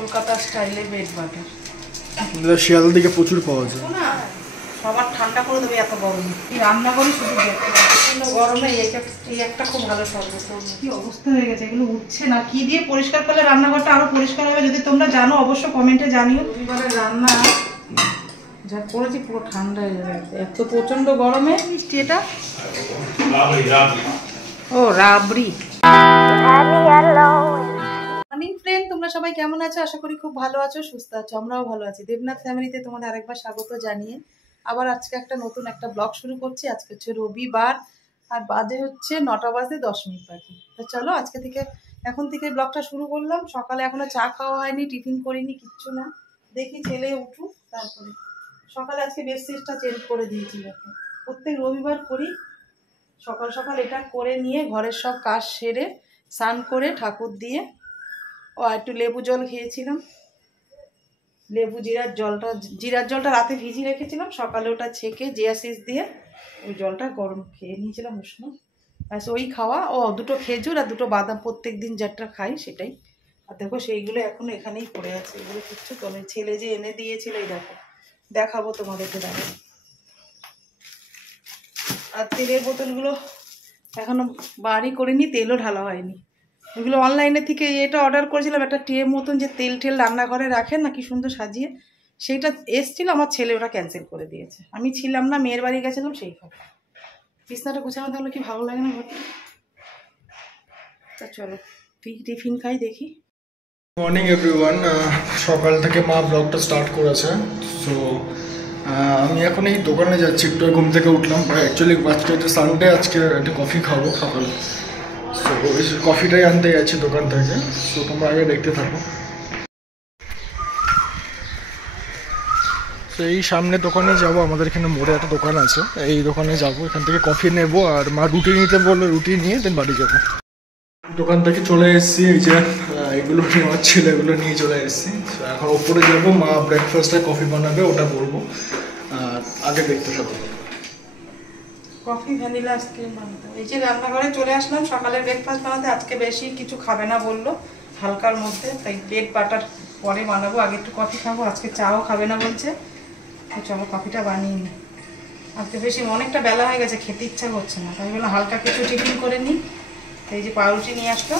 কলকাতা স্টাইলে bread butter Sealdah দিকে প্রচুর পাওয়া যায় না, সবার ঠান্ডা করে দেবে এত গরমে। রান্না করি শুধু গরমে এই একটা খুব ভালো শরবত। কি অবস্থা হয়ে গেছে, এগুলো উঠছে না। কি দিয়ে পরিষ্কার করলে রান্নাঘরটা আরো পরিষ্কার হবে যদি তোমরা জানো অবশ্য কমেন্টে জানিও। রবিবারের রান্না যা করেছি পুরো ঠান্ডা হয়ে যাবে, এত প্রচন্ড গরমে। মিষ্টি এটা ও রাবড়ি। মর্নিং ফ্রেন্ড, তোমরা সবাই কেমন আছো? আশা করি খুব ভালো আছো, সুস্থ আছো। আমরাও ভালো আছি। দেবনাথ ফ্যামিলিতে তোমাদের আরেকবার স্বাগত জানিয়ে আবার আজকে নতুন একটা ব্লগ শুরু করছি। আজকে হচ্ছে রবিবার আর বাজে হচ্ছে 9টা বাজে 10 মিনিট বাকি। তো চলো এখন থেকে ব্লগটা শুরু করলাম। সকালে এখনো চা খাওয়া হয়নি, টিফিন করিনি, কিচ্ছু না। দেখি ছেলে উঠুক তারপরে। সকালে আজকে বেডশিটটা চেঞ্জ করে দিয়েছি। প্রত্যেক রবিবার করি। সকাল সকাল এটা করে নিয়ে ঘরের সব কাজ সেরে স্নান করে ঠাকুর দিয়ে একটু লেবু জল খেয়েছিলাম। লেবু জিরার জলটা রাতে ভিজিয়ে রেখেছিলাম, সকালে ওটা ছেঁকে জিয়া সিজ দিয়ে ওই জলটা গরম খেয়ে নিয়েছিলাম উষ্ণ। ব্যাস ওই খাওয়া। দুটো খেজুর আর দুটো বাদাম প্রত্যেক দিন যেটা খাই সেটাই। আর দেখো সেইগুলো এখন এখানেই পড়ে আছে, এগুলো কিচ্ছু তোলে। ছেলে যে এনে দিয়েছিল এই দেখো, দেখাবো তোমাদেরকে। দেখো আর তেলের বোতলগুলো এখনো বাড়ি করিনি, তেলও ঢালা হয়নি। এগুলো অনলাইনে থেকে এটা অর্ডার করেছিলাম, একটা ট্রে মতন যে তেল রান্নাঘরে রাখেন না, কি সুন্দর সাজিয়ে, সেইটা এসছিল। আমার ছেলে ওটা ক্যান্সেল করে দিয়েছে। আমি ছিলাম না, মেয়ের বাড়ি গেছিলাম, সেই খাবার বিছনাটা গুছানো থাকলে কি ভালো লাগে না ঘরটা। তা চলো টিফিন খাই দেখি। মর্নিং এভরিওয়ান, সকাল থেকে মা ব্লগটা স্টার্ট করেছে। সো আমি এখন এই দোকানে যাচ্ছি, একটু ঘুম থেকে উঠলাম। অ্যাকচুয়ালি আজকে একটা সানডে, আজকে একটা কফি খাবো সকালে। সো ওই কফিটাই আনতে গেছি দোকান থেকে। সো তোমরা আগে দেখতে থাকো। তো এই সামনে দোকানে যাব, আমাদের এখানে মোড়ে একটা দোকান আছে, এই দোকানে যাব। এখান থেকে কফি নেব আর মা রুটি নিতে বললো, রুটি নিয়ে দেন বাড়ি যাবো। দোকান থেকে চলে এসেছি, এই যে এগুলো নেওয়ার ছিল, এগুলো নিয়ে চলে এসেছি। এখন ওপরে যাবো, মা ব্রেকফাস্টে কফি বানাবে, ওটা করবো। আর আগে দেখতে থাকবো। কফি ভ্যানিলা আইসক্রিম বানাতে। এই যে রান্নাঘরে চলে আসলাম সকালে ব্রেকফাস্ট বানাতে। আজকে বেশি কিছু খাবে না বললো, হালকার মধ্যে, তাই ব্রেড বাটার পরে বানাবো। আগে একটু কফি খাবো, আজকে চাও খাবে না বলছে। চলো কফিটা বানিয়ে নিই। আজকে বেশি অনেকটা বেলা হয়ে গেছে, খেতে ইচ্ছা করছে না, তাই বললাম হালকা কিছু টিফিন করে নিই। এই যে পাউরুটি নিয়ে আসলো,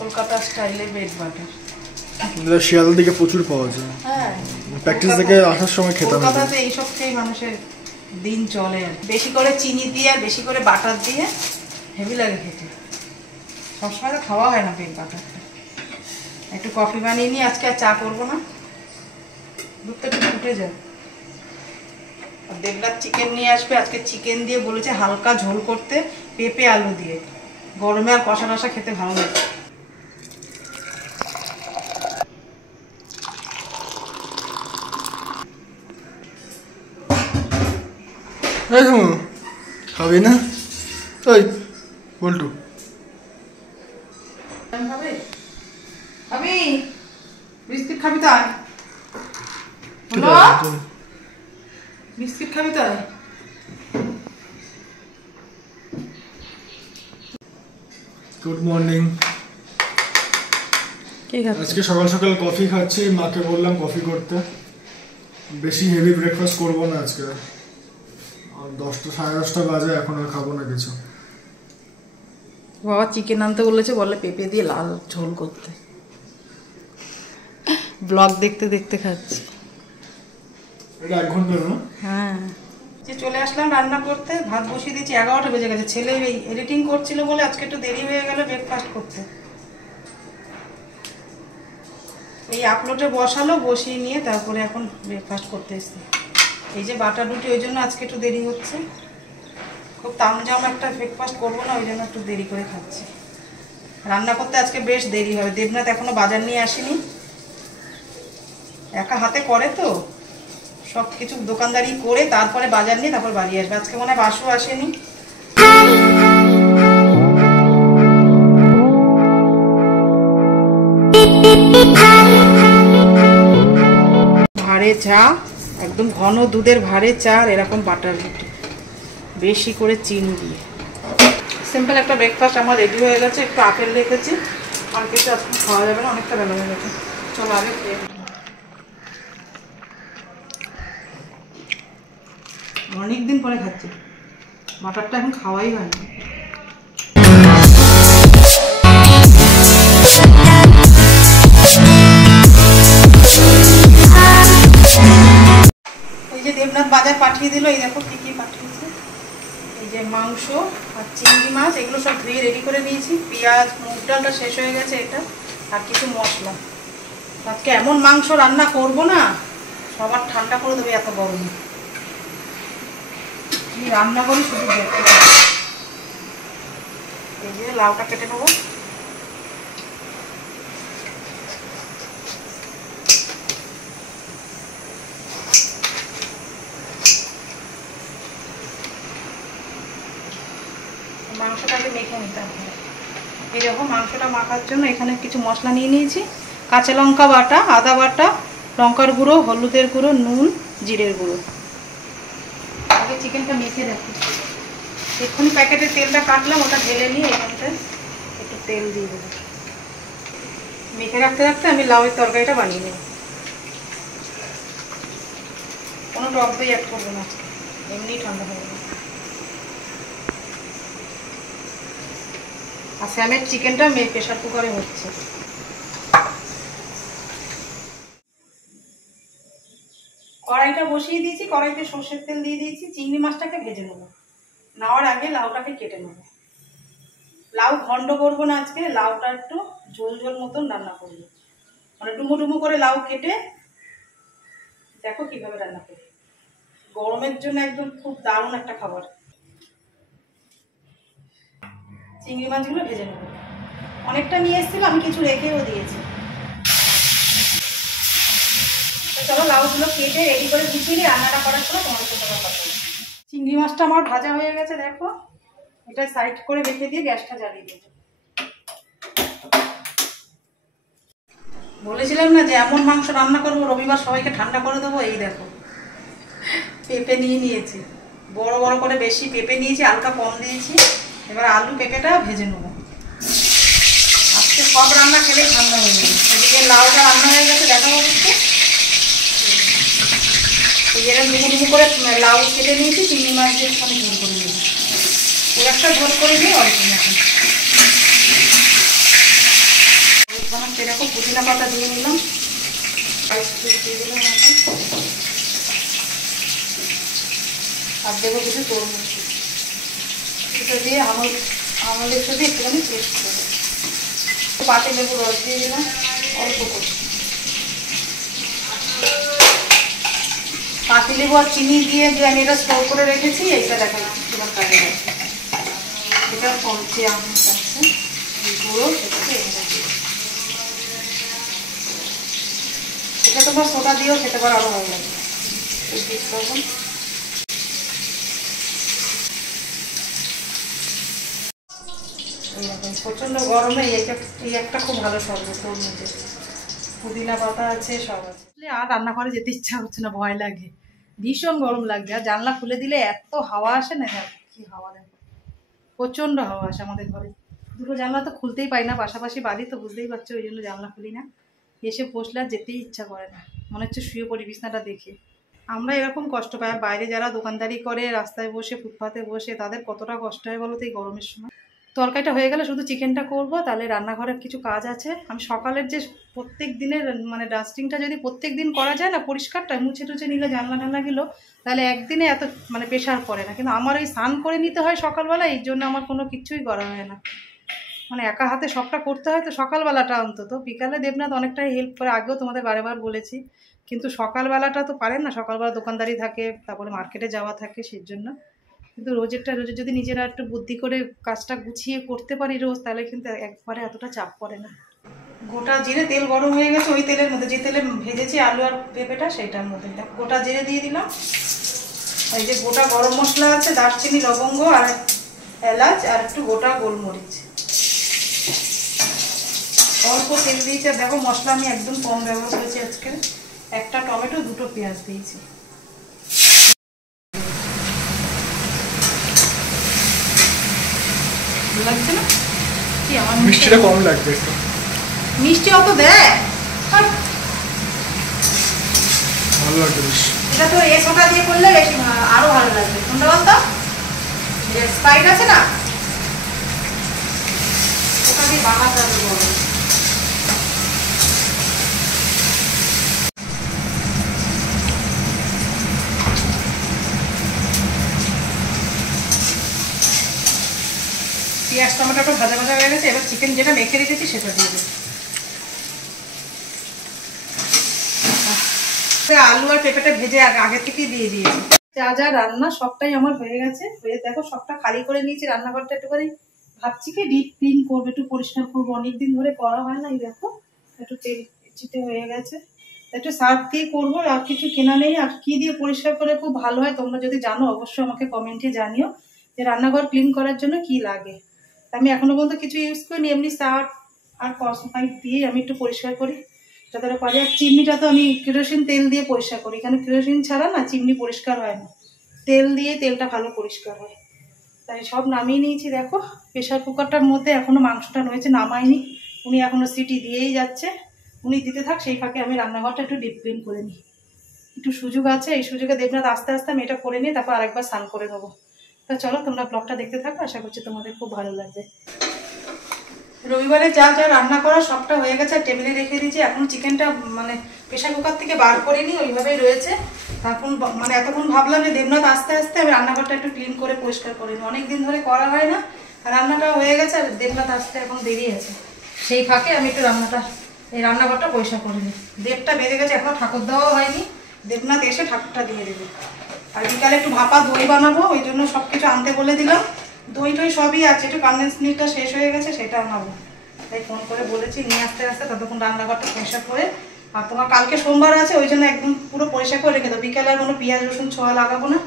কলকাতা স্টাইলে ব্রেড বাটার। শিয়ালদা দিকে প্রচুর পাওয়া যায়। হ্যাঁ, প্র্যাকটিস থেকে আসার সময় খেতাম। কলকাতাতে এইসব খেয়ে মানুষের দিন চলে। আর বেশি করে চিনি দিয়ে আর বেশি করে বাটার দিয়ে হেভি লাগে খেতে। সবসময় তো খাওয়া হয় না ব্রেড বাটারটা। একটু কফি বানিয়ে নিই, আজকে আর চা করবো না, দুধটা একটু ফুটে যায়। আর দেবনাথ চিকেন নিয়ে আসবে, আজকে চিকেন দিয়ে বলেছে হালকা ঝোল করতে, পেঁপে আলু দিয়ে। গরমে আর কষা কষা খেতে ভালো লাগে। খাবি না ওই বল্টু? খাবি বিস্কিট? খাবি তাই? বিস্কিট খাবি তাই? Good morning. আজকে সকাল সকাল কফি খাচ্ছি। মাকে বললাম কফি করতে। বেশি হেভি ব্রেকফাস্ট করবো না আজকে। 10টা সাড়ে 10টা বাজে, এখন আর খাবো না কিছু। বাবা চিকেন আনতে বলেছে, বলে পেঁপে দিয়ে লাল ঝোল করতে। ব্লগ দেখতে দেখতে খাচ্ছি। এটা 1 ঘন্টা না? হ্যাঁ, যে চলে আসলাম রান্না করতে। ভাত বসিয়ে দিয়েছি, 11টা বেজে গেছে। ছেলে এই এডিটিং করছিল বলে আজকে একটু দেরি হয়ে গেল ব্রেকফাস্ট করতে। এই আপলোডে বসালো, বসিয়ে নিয়ে তারপরে এখন ব্রেকফাস্ট করতে এসেছি। এই যে বাটার রুটি, ওই জন্য আজকে একটু দেরি হচ্ছে। খুব তামজাম একটা ব্রেকফাস্ট করবো না, ওই জন্য একটু দেরি করে খাচ্ছি। রান্না করতে আজকে বেশ দেরি হবে। দেবনাথ এখনো বাজার নিয়ে আসেনি, একা হাতে করে তো সব কিছু, দোকানদারি করে তারপরে বাজার নিয়ে তারপর বাড়ি আসবে। আজকে মনে হয় বাসও আসেনি। ভারে চা, একদম ঘন দুধের ভারে চা, আর এরকম বাটার রুটি বেশি করে চিনি দিয়ে। সিম্পল একটা ব্রেকফাস্ট আমার রেডি হয়ে গেছে। একটু আপেল রেখেছি, আর কিছু আজকে খাওয়া যাবে না, অনেকটা বেলা হয়ে গেছে। চলো আগে খেয়ে নিই। অনেকদিন পরে খাচ্ছি, মাটনটা এখন খাওয়াই হয়নি। ওই যে দেবনাথ বাজার পাঠিয়ে দিল, এই দেখো কি কি পাঠিয়েছে। এই যে মাংস আর চিংড়ি মাছ, এগুলো সব ধুয়ে রেডি করে নিয়েছি। পেঁয়াজ, মুগ ডালটা শেষ হয়ে গেছে, এটা আর কিছু মশলা। আজকে এমন মাংস রান্না করব না, সবার ঠান্ডা করে দেবে এত গরমে। কি রান্না করি শুধু দেখতে। এই যে লাউটা কেটে নেবো। মাংসটাকে মেখে নিতে হবে। এইরকম মাংসটা মাখার জন্য এখানে কিছু মশলা নিয়ে নিয়েছি। কাঁচা লঙ্কা বাটা, আদা বাটা, লঙ্কার গুঁড়ো, হলুদের গুঁড়ো, নুন, জিরের গুঁড়ো। আগে চিকেনটা মেখে রাখি। এক্ষুনি প্যাকেটের তেলটা কাটলাম, ওটা ঢেলে নিয়ে এখানটায় একটু তেল দিয়ে দেবো। মেখে রাখতে রাখতে আমি লাউয়ের তরকারিটা বানিয়ে নেব। কোনো টক দই অ্যাড করবো না, এমনিই ঠান্ডা হয়ে যাবে। আর স্যামের চিকেনটা প্রেশার কুকারে হচ্ছে। কড়াইটা বসিয়ে দিয়েছি, কড়াইতে সর্ষের তেল দিয়ে দিয়েছি। চিংড়ি মাছটাকে ভেজে নেবো। নেওয়ার আগে লাউটাকে কেটে নেবো। লাউ ঘন্ট করবো না আজকে, লাউটা একটু ঝোল ঝোল মতন রান্না করবো। মানে ডুমো ডুমো করে লাউ কেটে, দেখো কিভাবে রান্না করি। গরমের জন্য একদম খুব দারুণ একটা খাবার। চিংড়ি মাছগুলো ভেজে নেবো। অনেকটা নিয়ে এসেছিল, আমি কিছু রেখেও দিয়েছি। চলো লাউগুলো কেটে রেডি করে গুছিয়ে নিয়ে রান্নাটা করার সময় তোমাদের সাথে কথা বলবো। চিংড়ি মাছটা আমার ভাজা হয়ে গেছে, দেখো। এটা সাইড করে রেখে দিয়ে গ্যাসটা জ্বালিয়ে দিয়েছি। বলেছিলাম না যে এমন মাংস রান্না করবো রবিবার সবাইকে ঠান্ডা করে দেবো। এই দেখো পেঁপে নিয়ে নিয়েছি, বড় বড় করে বেশি পেঁপে নিয়েছি, হালকা কম দিয়েছি। এবার আলু পেঁপেটা ভেজে নেবো। আজকে সব রান্না খেলেই ঠান্ডা হয়ে যাবে। এদিকে লাউটা রান্না হয়ে গেছে, দেখাবো একটু। এই যেরকম ডুমো ডুমো করে লাউ কেটে নিয়েছি, চিংড়ি মাছ দিয়ে একটু ঝোল করে নিয়েছি। খুব একটা ঝোল করে দিয়ে অল্প মতন সেরকম পুদিনা পাতা দিয়ে নিলাম। দিয়ে দিলাম আর দেবো কিছু তরমুজ। এটা দিয়ে আমলের সাথে একটুখানি পেস্ট করে দেবো। পাতি লেবু রস দিয়ে দিলাম অল্প করে। পাতি লেবু আর চিনি দিয়ে যে আমি এটা স্টোর করে রেখেছি, এইটা দেখা তোমার কাজে লাগবে। এটা কমছে আমের কাছে গুঁড়ো, সেটাকে এটা দিয়ে। এটা তোমরা সোডা দিয়েও খেতে পারো, আরো ভালো লাগবে। প্রচন্ড গরমে এই একটা খুব ভালো শরবত। তরমুজের পুদিনা পাতা আছে, সব আছে। আর রান্নাঘরে যেতে ইচ্ছা হচ্ছে না, ভয় লাগে, ভীষণ গরম লাগছে। আর জানলা খুলে দিলে এত হাওয়া আসে না, কি হাওয়া দেখো, প্রচন্ড হাওয়া আসে আমাদের ঘরে। দুটো জানলা তো খুলতেই পাই না, পাশাপাশি বাড়ি তো বুঝতেই পারছো, ওই জন্য জানলা খুলি না। এসে বসলে আর যেতেই ইচ্ছা করে না, মনে হচ্ছে শুয়ে পড়ি বিছনাটা দেখে। আমরা এরকম কষ্ট পাই, আর বাইরে যারা দোকানদারি করে রাস্তায় বসে ফুটপাতে বসে, তাদের কতটা কষ্ট হয় বলো তো এই গরমের সময়। তরকারিটা হয়ে গেলে শুধু চিকেনটা করব, তাহলে রান্নাঘরের কিছু কাজ আছে। আমি সকালের যে প্রত্যেক দিনের মানে ডাস্টিংটা যদি প্রত্যেক দিন করা যায় না, পরিষ্কারটা মুছে টুছে নিলে জানলা টানলাগুলো, তাহলে একদিনে এত মানে প্রেশার পড়ে না। কিন্তু আমার ওই স্নান করে নিতে হয় সকালবেলা, এই জন্য আমার কোনো কিছুই করা হয় না। মানে একা হাতে সবটা করতে হয় তো সকালবেলাটা অন্তত। বিকালে দেবনাথ অনেকটাই হেল্প করে, আগেও তোমাদের বারেবার বলেছি। কিন্তু সকালবেলাটা তো পারেন না, সকালবেলা দোকানদারি থাকে, তারপরে মার্কেটে যাওয়া থাকে, সেই জন্য। কিন্তু রোজের যদি নিজেরা একটু বুদ্ধি করে কাজটা গুছিয়ে করতে পারি রোজ, তাহলে কিন্তু একবারে এতটা চাপ পড়ে না। গোটা জিরে, তেল গরম হয়ে গেছে, ওই তেলের মধ্যে যে তেলে ভেজেছি আলু আর পেঁপেটা, সেইটার মধ্যে গোটা জিরে দিয়ে দিলাম। এই যে গোটা গরম মশলা আছে, দারচিনি, লবঙ্গ আর এলাচ আর একটু গোটা গোলমরিচ। অল্প তেল দিয়েছি। আর দেখো মশলা আমি একদম কম ব্যবহার করেছি আজকে। একটা টমেটো, দুটো পেঁয়াজ দিয়েছি। লাগছে না কি আমার? মিষ্টিটা কম লাগবে একটু। মিষ্টি অত দেয় ভালো লাগবে বেশ। এটা তো এসোটা দিয়ে করলে বেশি আরো ভালো লাগবে। কোনটা বলতো? স্প্রাইট আছে না, ওটা দিয়ে বানাতে হবে বড়। পেঁয়াজ টমেটোটা ভাজা ভাজা হয়ে গেছে, এবার চিকেন যেটা মেখে রেখেছি সেটা দিয়ে দেবো। আলু আর পেঁপেটা ভেজে আগে থেকে দিয়ে দিয়েছি। যা যা রান্না সবটাই আমার হয়ে গেছে, হয়ে দেখো সবটা খালি করে নিয়েছি। রান্নাঘরটা একটুখানি ভাবছি কি ডিপ ক্লিন করবো, একটু পরিষ্কার করবো, অনেকদিন ধরে করা হয় না। এই দেখো একটু তেল চিটে হয়ে গেছে, একটু সার্ফ দিয়ে করবো, আর কিছু কেনা নেই। আর কি দিয়ে পরিষ্কার করে খুব ভালো হয় তোমরা যদি জানো অবশ্যই আমাকে কমেন্টে জানিও যে রান্নাঘর ক্লিন করার জন্য কি লাগে। আমি এখনো পর্যন্ত কিছু ইউজ করিনি, এমনি সার্ফ আর কসমেটিক দিয়ে আমি একটু পরিষ্কার করি যাতে পারে। আর চিমনিটা তো আমি কেরোসিন তেল দিয়ে পরিষ্কার করি, কারণ কেরোসিন ছাড়া না চিমনি পরিষ্কার হয় না, তেল দিয়ে তেলটা ভালো পরিষ্কার হয়। তাই সব নামিয়ে নিয়েছি। দেখো প্রেশার কুকারটার মধ্যে এখনো মাংসটা রয়েছে, নামাইনি, উনি এখনো সিটি দিয়েই যাচ্ছে। উনি দিতে থাক, সেই ফাঁকে আমি রান্নাঘরটা একটু ডিপ ক্লিন করে নিই। একটু সুযোগ আছে, এই সুযোগে দেবনাথ আস্তে আস্তে আমি এটা করে নিই, তারপর আরেকবার স্নান করে নেবো। তো চলো তোমরা ব্লগটা দেখতে থাকো, আশা করছি তোমাদের খুব ভালো লাগবে। রবিবারে যা যা রান্না করা সবটা হয়ে গেছে, আর টেবিলে রেখে দিয়েছি। এখন চিকেনটা মানে প্রেশার কুকার থেকে বার করিনি, ওইভাবেই রয়েছে। এখন মানে এতক্ষণ ভাবলাম যে দেবনাথ আস্তে আস্তে আমি রান্নাঘরটা একটু ক্লিন করে পরিষ্কার করে নিই, অনেকদিন ধরে করা হয় না। আর রান্নাটা হয়ে গেছে, আর দেবনাথ আসতে এখন দেরি আছে, সেই ফাঁকে আমি একটু এই রান্নাঘরটা পরিষ্কার করে নিই। দেবটা বেজে গেছে, এখনো ঠাকুর দেওয়া হয়নি, দেবনাথ এসে ঠাকুরটা দিয়ে দেবে। আর বিকালে একটু ভাপা দই বানাবো, ওই জন্য সব কিছু আনতে বলে দিলাম। দই টই সবই আছে, একটু কনডেন্স মিল্কটা শেষ হয়ে গেছে, সেটা আনাবো। তাই ফোন করে বলেছি নিয়ে আসতে আসতে ততক্ষণ রান্নাঘরটা পরিষ্কার করে। আর তোমার কালকে সোমবার আছে, ওই জন্য একদম পুরো পরিষ্কার করে রেখে দাও, বিকালে আর কোনো পেঁয়াজ রসুন ছোঁয়া লাগাবো না,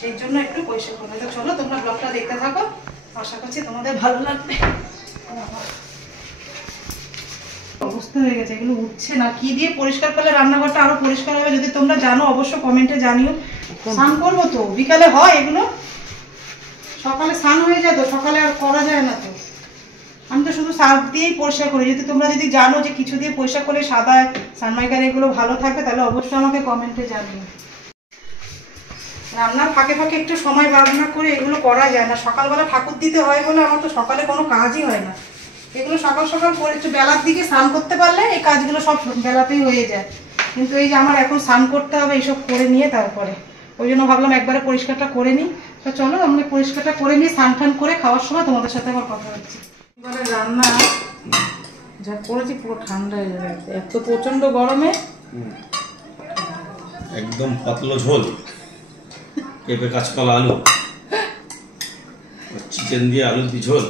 সেই জন্য একটু পরিষ্কার করে। তো চলো তোমরা ব্লগটা দেখতে থাকো, আশা করছি তোমাদের ভালো লাগবে। অবস্থা হয়ে গেছে, এগুলো উঠছে না। কি দিয়ে পরিষ্কার করলে রান্নাঘরটা আরো পরিষ্কার হবে যদি তোমরা জানো অবশ্যই কমেন্টে জানিও। স্নান করবো তো বিকালে, হয় এগুলো সকালে স্নান হয়ে যায় তো, সকালে আর করা যায় না তো। আমি তো শুধু সার্ফ দিয়েই পরিষ্কার করি। যদি তোমরা যদি জানো যে কিছু দিয়ে পরিষ্কার করে সাদা সানমাইকার এগুলো ভালো থাকবে, তাহলে অবশ্যই আমাকে কমেন্টে জানিও। রান্নার ফাঁকে ফাঁকে একটু সময় রান্না করে এগুলো করা যায় না, সকালবেলা ঠাকুর দিতে হয় বলে আমার তো সকালে কোনো কাজই হয় না। এগুলো সকাল সকাল করে একটু বেলার দিকে স্নান করতে পারলে এই কাজগুলো সব বেলাতেই হয়ে যায়। কিন্তু এই যে আমার এখন স্নান করতে হবে, এইসব করে নিয়ে তারপরে, ওই জন্য ভাবলাম একবারে পরিষ্কারটা করে নিই। তো চলো আমি পরিষ্কারটা করে নিই, স্নান টান করে খাওয়ার সময় তোমাদের সাথে আবার কথা হচ্ছে। এবারে রান্না যা করেছি পুরো ঠান্ডা হয়ে যাবে, এত প্রচন্ড গরমে। একদম পাতলো ঝোল, পেঁপে কাঁচকলা আলু, চিকেন দিয়ে আলু দিয়ে ঝোল,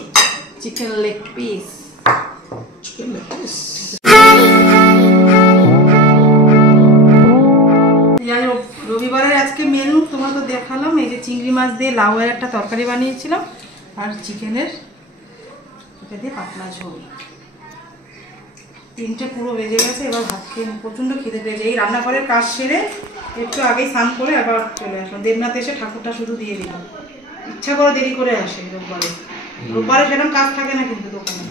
chicken leg piece. Chicken leg piece. রবিবারের আজকে মেনু তোমার তো দেখালাম, এই যে চিংড়ি মাছ দিয়ে লাউয়ের একটা তরকারি বানিয়েছিলাম, আর চিকেনের এটা দিয়ে পাতলা ঝোল। 3টে পুরো বেজে গেছে, এবার ভাত খেয়ে প্রচণ্ড খিদে পেয়েছে। এই রান্নাঘরের কাজ সেরে একটু আগেই স্নান করে আবার চলে আসলাম। দেবনাথ এসে ঠাকুরটা শুধু দিয়ে দিল, ইচ্ছা করে দেরি করে আসে রোববারে। রোববারে সেরকম কাজ থাকে না কিন্তু দোকানে,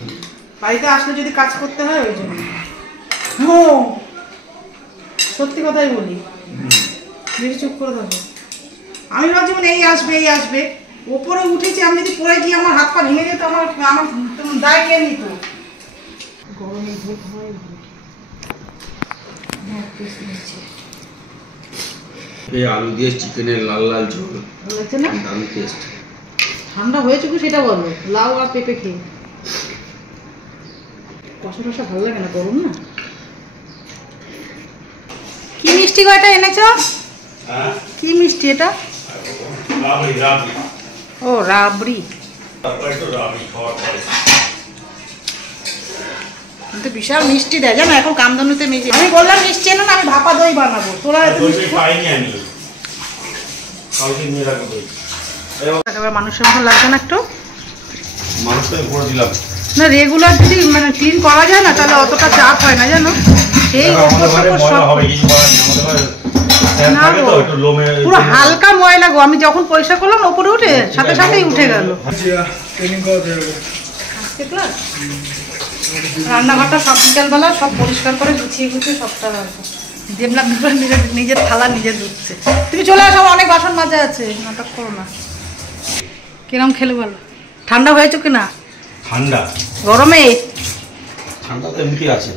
বাড়িতে আসলে যদি কাজ করতে হয় ওই জন্য। সত্যি কথাই বলি, বেশি চুপ করে থাকবে। আমি ভাবছি মানে এই আসবে এই আসবে, ওপরে উঠেছি আমি, যদি পড়ে গিয়ে আমার হাত পা ভেঙে যেত, আমার দায় কে নিত। গরমে ভোট হয় আলু দিয়ে চিকেনের লাল লাল ঝোল বলেছে না, দারুণ টেস্ট। ঠান্ডা হয়েছে কি সেটা বলো। লাউ আর পেঁপে খেয়ে কষা টসা ভালো লাগে না, গরম না। কি মিষ্টি গয়টা এনেছ? কি মিষ্টি এটা? ও রাবড়ি। কিন্তু বিশাল মিষ্টি দেয় জানো, এখন কামধনুতে মিষ্টি। আমি বললাম মিষ্টি এনো না, আমি ভাপা দই বানাবো। তোরা মানুষের মতো লাগছে না একটু? না রেগুলার যদি মানে ক্লিন করা যায় না, তাহলে অতটা চাপ হয় না জানো। সেই পুরো হালকা ময়লা গো, আমি যখন পরিষ্কার করলাম ওপরে উঠে সাথে সাথেই উঠে গেল। রান্নাঘরটা সব বিকালবেলা সব পরিষ্কার করে গুছিয়ে সবটা রাখবো। দেবনাথ নিজের থালা নিজে ধুচ্ছে। তুমি চলে আসো, অনেক বাসন মাজা আছে, নাটক করো না। কিরম খেলে বলো? ঠান্ডা হয়েছে কিনা? ঠান্ডা গরমে ঠান্ডা তো এমনি আছে।